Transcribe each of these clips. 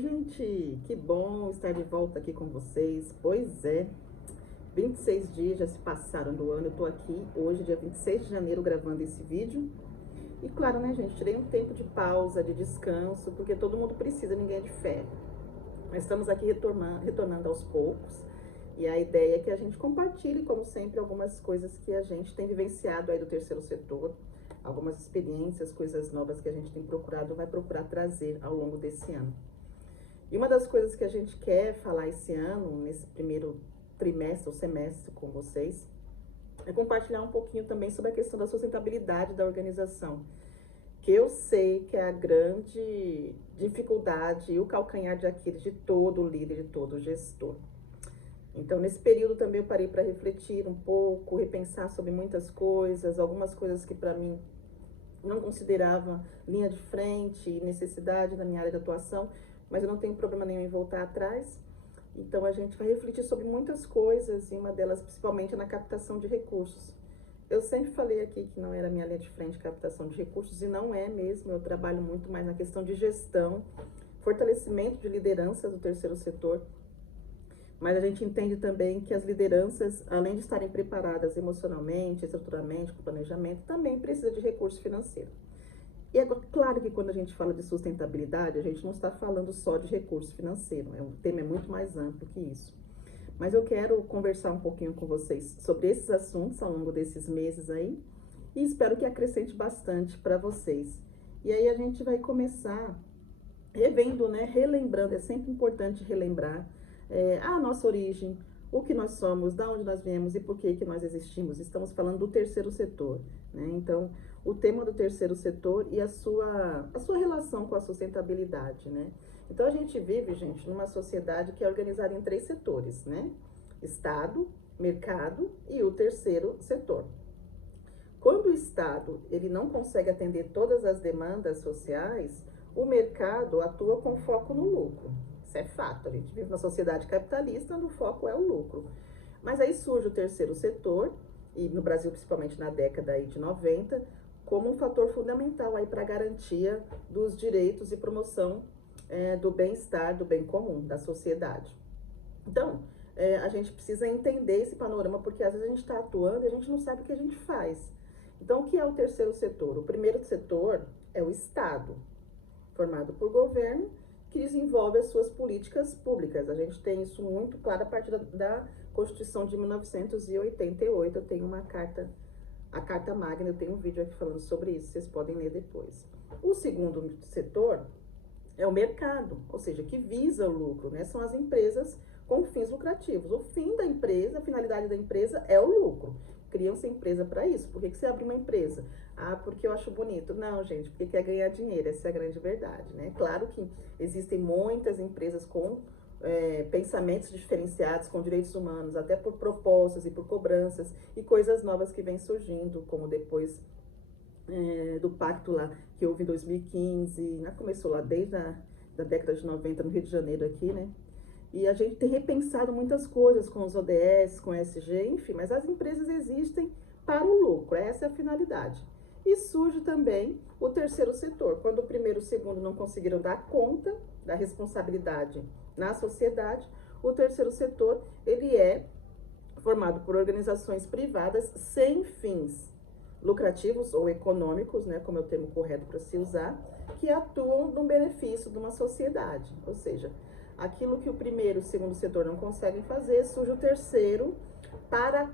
Oi, gente, que bom estar de volta aqui com vocês. Pois é, 26 dias já se passaram do ano. Eu tô aqui hoje, dia 26 de janeiro, gravando esse vídeo. E claro, né, gente, tirei um tempo de pausa, de descanso, porque todo mundo precisa, ninguém é de férias. Mas estamos aqui retornando aos poucos. E a ideia é que a gente compartilhe, como sempre, algumas coisas que a gente tem vivenciado aí do terceiro setor, algumas experiências, coisas novas que a gente tem procurado, vai procurar trazer ao longo desse ano. E uma das coisas que a gente quer falar esse ano, nesse primeiro trimestre ou semestre com vocês, é compartilhar um pouquinho também sobre a questão da sustentabilidade da organização, que eu sei que é a grande dificuldade e o calcanhar de Aquiles de todo líder, de todo gestor. Então, nesse período também eu parei para refletir um pouco, repensar sobre muitas coisas, algumas coisas que para mim não considerava linha de frente e necessidade na minha área de atuação, mas eu não tenho problema nenhum em voltar atrás. Então a gente vai refletir sobre muitas coisas, e uma delas principalmente é na captação de recursos. Eu sempre falei aqui que não era minha linha de frente captação de recursos, e não é mesmo. Eu trabalho muito mais na questão de gestão, fortalecimento de liderança do terceiro setor. Mas a gente entende também que as lideranças, além de estarem preparadas emocionalmente, estruturalmente, com planejamento, também precisa de recurso financeiro. E é claro que quando a gente fala de sustentabilidade, a gente não está falando só de recurso financeiro, o tema é muito mais amplo que isso. Mas eu quero conversar um pouquinho com vocês sobre esses assuntos ao longo desses meses aí, e espero que acrescente bastante para vocês. E aí a gente vai começar revendo, né, relembrando, é sempre importante relembrar a nossa origem, o que nós somos, da onde nós viemos e por que nós existimos. Estamos falando do terceiro setor, né? Então, o tema do terceiro setor e a sua relação com a sustentabilidade, né? Então, a gente vive, gente, numa sociedade que é organizada em 3 setores, né? Estado, mercado e o terceiro setor. Quando o Estado ele não consegue atender todas as demandas sociais, o mercado atua com foco no lucro. Isso é fato, a gente vive numa sociedade capitalista onde o foco é o lucro. Mas aí surge o terceiro setor, e no Brasil principalmente na década aí de 90, como um fator fundamental aí para a garantia dos direitos e promoção do bem-estar, do bem comum da sociedade. Então, a gente precisa entender esse panorama, porque às vezes a gente está atuando e a gente não sabe o que a gente faz. Então, o que é o terceiro setor? O primeiro setor é o Estado, formado por governo, que desenvolve as suas políticas públicas. A gente tem isso muito claro a partir da Constituição de 1988. Eu tenho uma carta, a Carta Magna, eu tenho um vídeo aqui falando sobre isso, vocês podem ler depois. O segundo setor é o mercado, ou seja, que visa o lucro, né? São as empresas com fins lucrativos. O fim da empresa, a finalidade da empresa é o lucro. Criam-se empresa para isso. Por que você abre uma empresa? Ah, porque eu acho bonito. Não, gente, porque quer ganhar dinheiro. Essa é a grande verdade, né? Claro que existem muitas empresas com pensamentos diferenciados, com direitos humanos, até por propostas e por cobranças, e coisas novas que vêm surgindo, como depois do pacto lá que houve em 2015, né? Começou lá desde da década de 90 no Rio de Janeiro aqui, né? E a gente tem repensado muitas coisas com os ODS, com o ESG, enfim, mas as empresas existem para o lucro, essa é a finalidade. E surge também o terceiro setor, quando o primeiro e o segundo não conseguiram dar conta da responsabilidade na sociedade, o terceiro setor, ele é formado por organizações privadas sem fins lucrativos ou econômicos, né, como é o termo correto para se usar, que atuam no benefício de uma sociedade. Ou seja, aquilo que o primeiro e o segundo setor não conseguem fazer, surge o terceiro para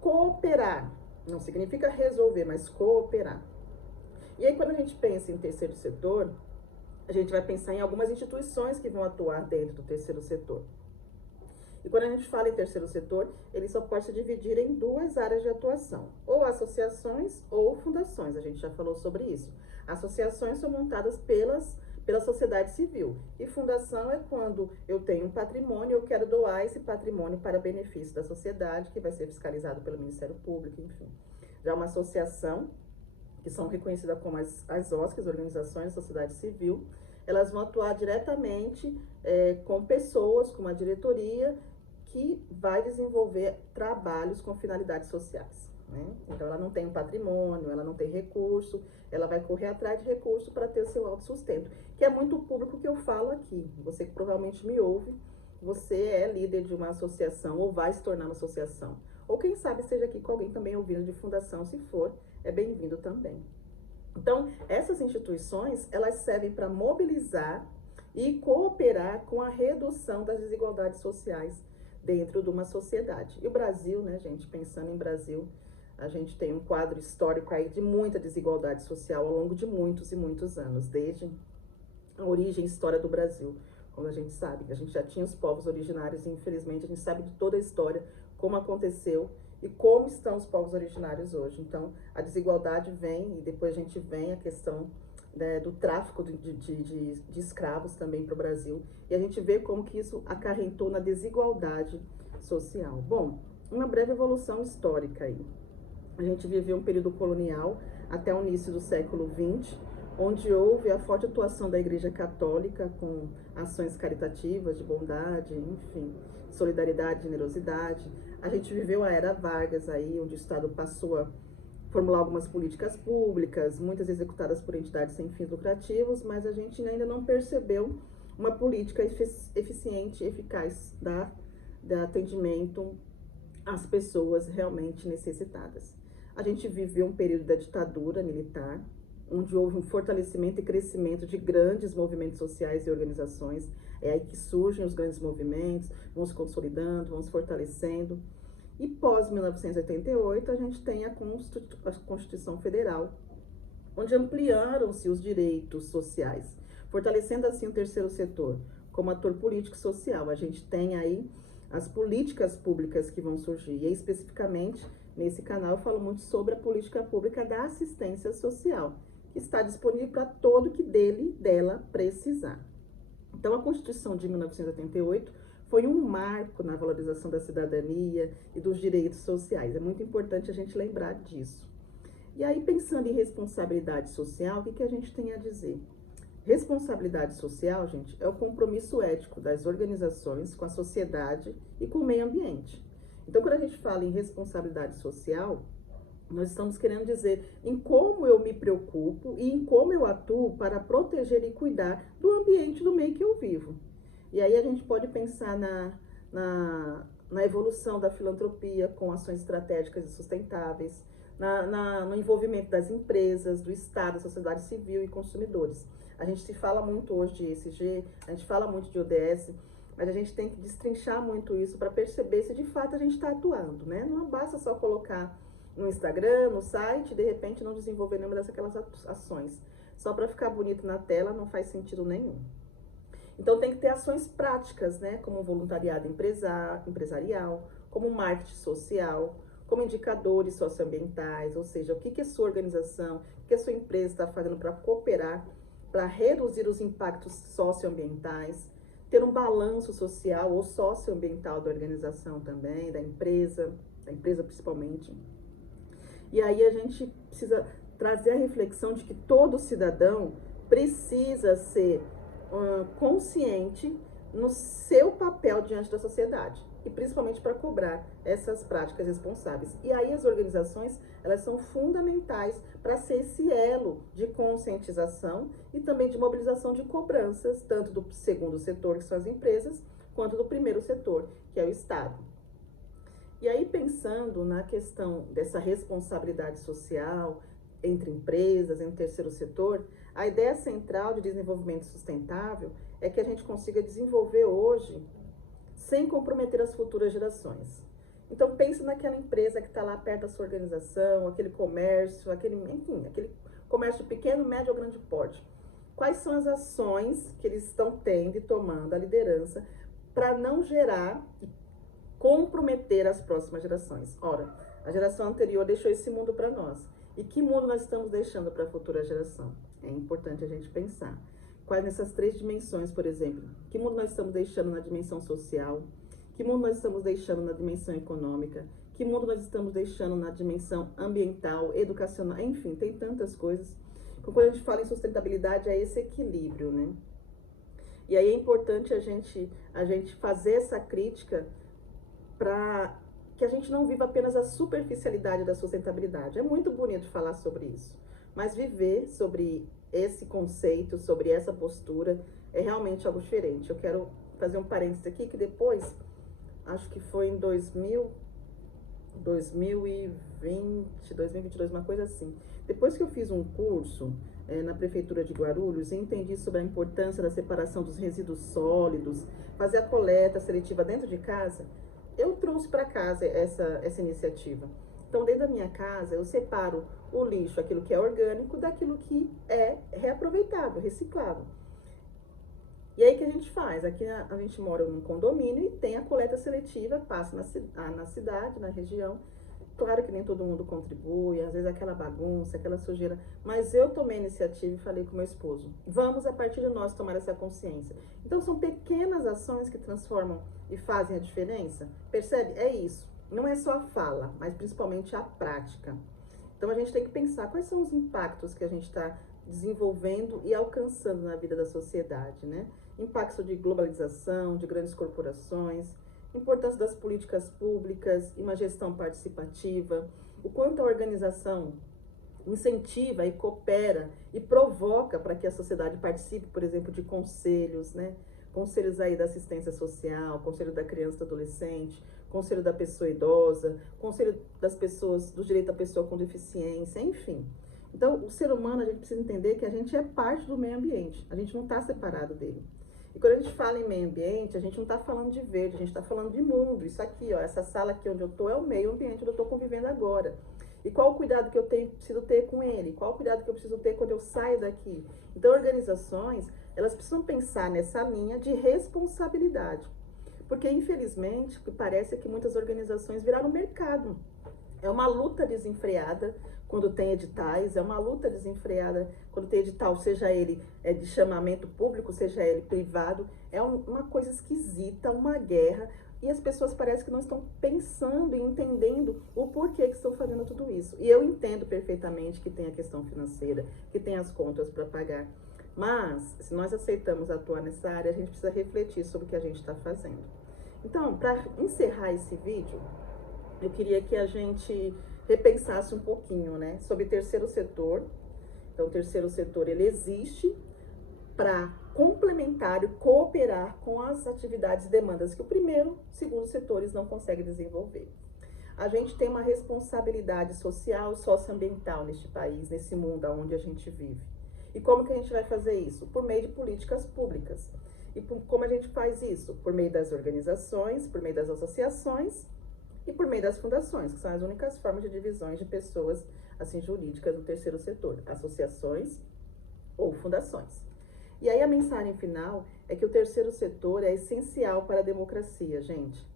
cooperar. Não significa resolver, mas cooperar. E aí, quando a gente pensa em terceiro setor, a gente vai pensar em algumas instituições que vão atuar dentro do terceiro setor. E quando a gente fala em terceiro setor, ele só pode se dividir em 2 áreas de atuação, ou associações ou fundações, a gente já falou sobre isso. Associações são montadas pela sociedade civil, e fundação é quando eu tenho um patrimônio, eu quero doar esse patrimônio para benefício da sociedade, que vai ser fiscalizado pelo Ministério Público, enfim. Já uma associação, que são reconhecidas como as OSCs, Organizações da Sociedade Civil, elas vão atuar diretamente com pessoas, com uma diretoria, que vai desenvolver trabalhos com finalidades sociais, né? Então, ela não tem um patrimônio, ela não tem recurso, ela vai correr atrás de recursos para ter o seu autossustento, que é muito o público que eu falo aqui. Você que provavelmente me ouve, você é líder de uma associação ou vai se tornar uma associação. Ou quem sabe esteja aqui com alguém também ouvindo de fundação, se for, é bem-vindo também. Então, essas instituições, elas servem para mobilizar e cooperar com a redução das desigualdades sociais dentro de uma sociedade. E o Brasil, né, gente, pensando em Brasil, a gente tem um quadro histórico aí de muita desigualdade social ao longo de muitos e muitos anos, desde a origem e história do Brasil. Como a gente sabe, a gente já tinha os povos originários e infelizmente a gente sabe de toda a história, como aconteceu e como estão os povos originários hoje. Então, a desigualdade vem e depois a gente vem a questão, né, do tráfico de escravos também para o Brasil. E a gente vê como que isso acarretou na desigualdade social. Bom, uma breve evolução histórica aí. A gente viveu um período colonial até o início do século XX, onde houve a forte atuação da Igreja Católica com ações caritativas, de bondade, enfim, solidariedade, generosidade. A gente viveu a Era Vargas aí, onde o Estado passou a formular algumas políticas públicas, muitas executadas por entidades sem fins lucrativos, mas a gente ainda não percebeu uma política eficiente, eficaz de atendimento às pessoas realmente necessitadas. A gente viveu um período da ditadura militar, onde houve um fortalecimento e crescimento de grandes movimentos sociais e organizações. É aí que surgem os grandes movimentos, vão se consolidando, vão se fortalecendo. E pós 1988, a gente tem a Constituição Federal, onde ampliaram-se os direitos sociais, fortalecendo assim o terceiro setor como ator político e social. A gente tem aí as políticas públicas que vão surgir. E especificamente, nesse canal, eu falo muito sobre a política pública da assistência social, que está disponível para todo que dela precisar. Então, a Constituição de 1988 foi um marco na valorização da cidadania e dos direitos sociais. É muito importante a gente lembrar disso. E aí, pensando em responsabilidade social, o que a gente tem a dizer? Responsabilidade social, gente, é o compromisso ético das organizações com a sociedade e com o meio ambiente. Então, quando a gente fala em responsabilidade social, nós estamos querendo dizer em como eu me preocupo e em como eu atuo para proteger e cuidar do ambiente do meio que eu vivo. E aí a gente pode pensar na evolução da filantropia com ações estratégicas e sustentáveis, no envolvimento das empresas, do Estado, da sociedade civil e consumidores. A gente se fala muito hoje de ESG, a gente fala muito de ODS, mas a gente tem que destrinchar muito isso para perceber se de fato a gente está atuando, né? Não basta só colocar no Instagram, no site, e de repente não desenvolver nenhuma daquelas ações. Só para ficar bonito na tela não faz sentido nenhum. Então tem que ter ações práticas, né? Como voluntariado empresarial, como marketing social, como indicadores socioambientais, ou seja, o que a sua organização, o que a sua empresa está fazendo para cooperar, para reduzir os impactos socioambientais, ter um balanço social ou socioambiental da organização também, da empresa principalmente. E aí a gente precisa trazer a reflexão de que todo cidadão precisa ser consciente no seu papel diante da sociedade e principalmente para cobrar essas práticas responsáveis. E aí as organizações, elas são fundamentais para ser esse elo de conscientização e também de mobilização de cobranças, tanto do segundo setor, que são as empresas, quanto do primeiro setor, que é o Estado. E aí, pensando na questão dessa responsabilidade social entre empresas, entre o terceiro setor, a ideia central de desenvolvimento sustentável é que a gente consiga desenvolver hoje sem comprometer as futuras gerações. Então, pense naquela empresa que está lá perto da sua organização, aquele comércio, aquele comércio pequeno, médio ou grande porte. Quais são as ações que eles estão tendo e tomando a liderança para não gerar comprometer as próximas gerações? Ora, a geração anterior deixou esse mundo para nós. E que mundo nós estamos deixando para a futura geração? É importante a gente pensar. Quais nessas três dimensões, por exemplo? Que mundo nós estamos deixando na dimensão social? Que mundo nós estamos deixando na dimensão econômica? Que mundo nós estamos deixando na dimensão ambiental, educacional? Enfim, tem tantas coisas. Quando a gente fala em sustentabilidade, é esse equilíbrio, né? E aí é importante a gente fazer essa crítica para que a gente não viva apenas a superficialidade da sustentabilidade. É muito bonito falar sobre isso, mas viver sobre esse conceito, sobre essa postura, é realmente algo diferente. Eu quero fazer um parênteses aqui, que depois, acho que foi em 2022, uma coisa assim. Depois que eu fiz um curso na Prefeitura de Guarulhos e entendi sobre a importância da separação dos resíduos sólidos, fazer a coleta seletiva dentro de casa, eu trouxe para casa essa iniciativa. Então, dentro da minha casa, eu separo o lixo, aquilo que é orgânico, daquilo que é reaproveitável, reciclável. E aí, o que a gente faz? Aqui a gente mora num condomínio e tem a coleta seletiva, passa na cidade, na região. Claro que nem todo mundo contribui, às vezes aquela bagunça, aquela sujeira, mas eu tomei a iniciativa e falei com meu esposo, vamos a partir de nós tomar essa consciência. Então são pequenas ações que transformam e fazem a diferença, percebe? É isso, não é só a fala, mas principalmente a prática. Então a gente tem que pensar quais são os impactos que a gente está desenvolvendo e alcançando na vida da sociedade, né? Impacto de globalização, de grandes corporações, importância das políticas públicas e uma gestão participativa, o quanto a organização incentiva e coopera e provoca para que a sociedade participe, por exemplo, de conselhos, né? Conselhos aí da assistência social, conselho da criança e do adolescente, conselho da pessoa idosa, conselho das pessoas, do direito da pessoa com deficiência, enfim. Então, o ser humano, a gente precisa entender que a gente é parte do meio ambiente, a gente não está separado dele. E quando a gente fala em meio ambiente, a gente não está falando de verde, a gente está falando de mundo. Isso aqui, ó, essa sala aqui onde eu estou é o meio ambiente onde eu estou convivendo agora. E qual o cuidado que eu preciso ter com ele? Qual o cuidado que eu preciso ter quando eu saio daqui? Então, organizações, elas precisam pensar nessa linha de responsabilidade. Porque, infelizmente, o que parece é que muitas organizações viraram mercado. É uma luta desenfreada quando tem editais, é uma luta desenfreada quando tem edital, seja ele de chamamento público, seja ele privado. É uma coisa esquisita, uma guerra, e as pessoas parecem que não estão pensando e entendendo o porquê que estão fazendo tudo isso. E eu entendo perfeitamente que tem a questão financeira, que tem as contas para pagar. Mas, se nós aceitamos atuar nessa área, a gente precisa refletir sobre o que a gente está fazendo. Então, para encerrar esse vídeo, eu queria que a gente repensasse um pouquinho, né, sobre o terceiro setor. Então, o terceiro setor, ele existe para complementar e cooperar com as atividades e demandas que o primeiro, segundo setores não conseguem desenvolver. A gente tem uma responsabilidade social e socioambiental neste país, nesse mundo onde a gente vive. E como que a gente vai fazer isso? Por meio de políticas públicas. E como a gente faz isso? Por meio das organizações, por meio das associações e por meio das fundações, que são as únicas formas de divisões de pessoas assim jurídicas no terceiro setor, associações ou fundações. E aí a mensagem final é que o terceiro setor é essencial para a democracia, gente,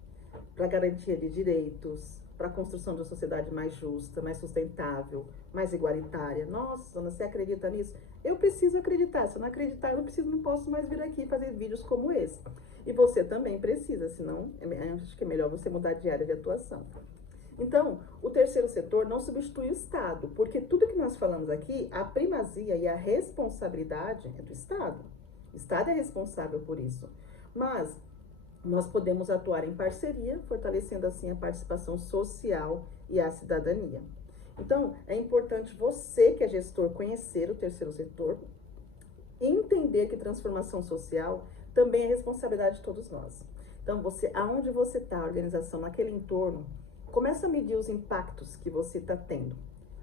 para a garantia de direitos, para a construção de uma sociedade mais justa, mais sustentável, mais igualitária. Nossa, Ana, você acredita nisso? Eu preciso acreditar. Se eu não acreditar, eu não posso mais vir aqui fazer vídeos como esse. E você também precisa, senão acho que é melhor você mudar de área de atuação. Então, o terceiro setor não substitui o Estado, porque tudo que nós falamos aqui, a primazia e a responsabilidade é do Estado. O Estado é responsável por isso. Mas nós podemos atuar em parceria, fortalecendo assim a participação social e a cidadania. Então, é importante você, que é gestor, conhecer o terceiro setor e entender que transformação social também é responsabilidade de todos nós. Então, aonde você está, a organização, naquele entorno, começa a medir os impactos que você está tendo.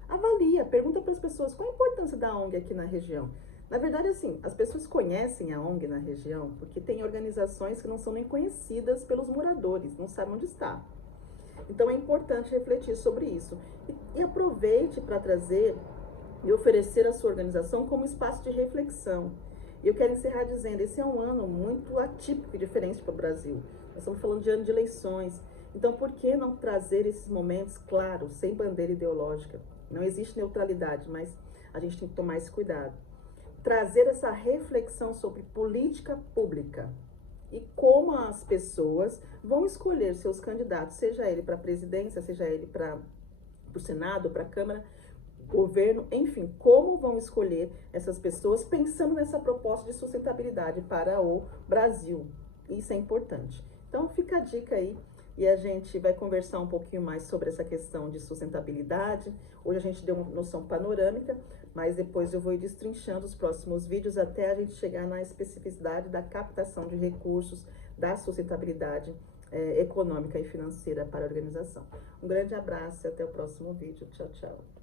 Avalia, pergunta para as pessoas qual a importância da ONG aqui na região. Na verdade, assim, as pessoas conhecem a ONG na região porque tem organizações que não são nem conhecidas pelos moradores, não sabem onde está. Então, é importante refletir sobre isso. E aproveite para trazer e oferecer a sua organização como espaço de reflexão. E eu quero encerrar dizendo, esse é um ano muito atípico e diferente para o Brasil. Nós estamos falando de ano de eleições. Então, por que não trazer esses momentos, claro, sem bandeira ideológica? Não existe neutralidade, mas a gente tem que tomar esse cuidado. Trazer essa reflexão sobre política pública e como as pessoas vão escolher seus candidatos, seja ele para a presidência, seja ele para o Senado, para a Câmara, governo, enfim, como vão escolher essas pessoas pensando nessa proposta de sustentabilidade para o Brasil. Isso é importante. Então, fica a dica aí. E a gente vai conversar um pouquinho mais sobre essa questão de sustentabilidade. Hoje a gente deu uma noção panorâmica, mas depois eu vou ir destrinchando os próximos vídeos até a gente chegar na especificidade da captação de recursos, da sustentabilidade econômica e financeira para a organização. Um grande abraço e até o próximo vídeo. Tchau, tchau.